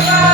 Bye.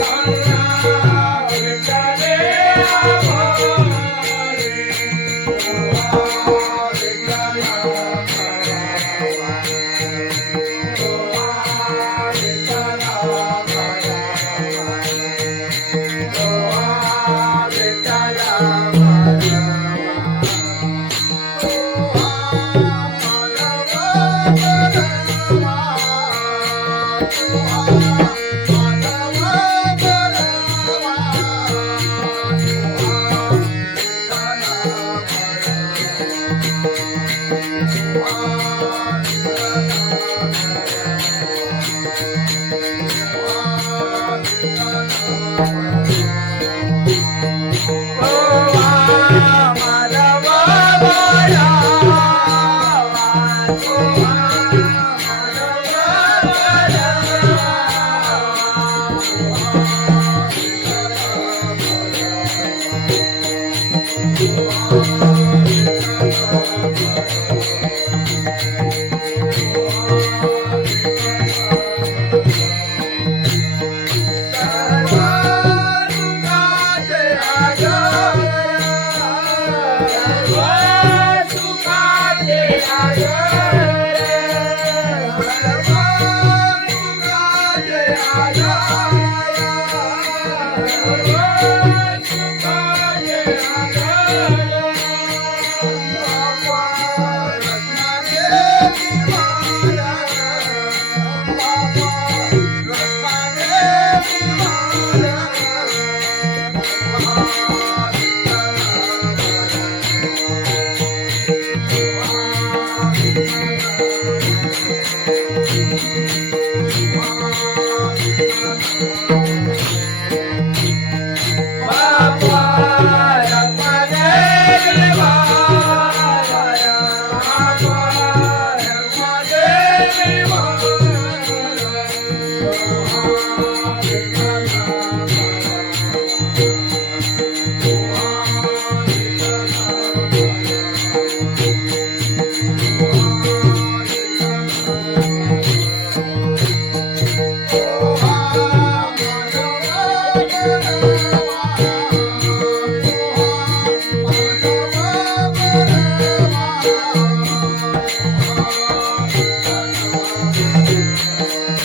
Hare Oh. Thank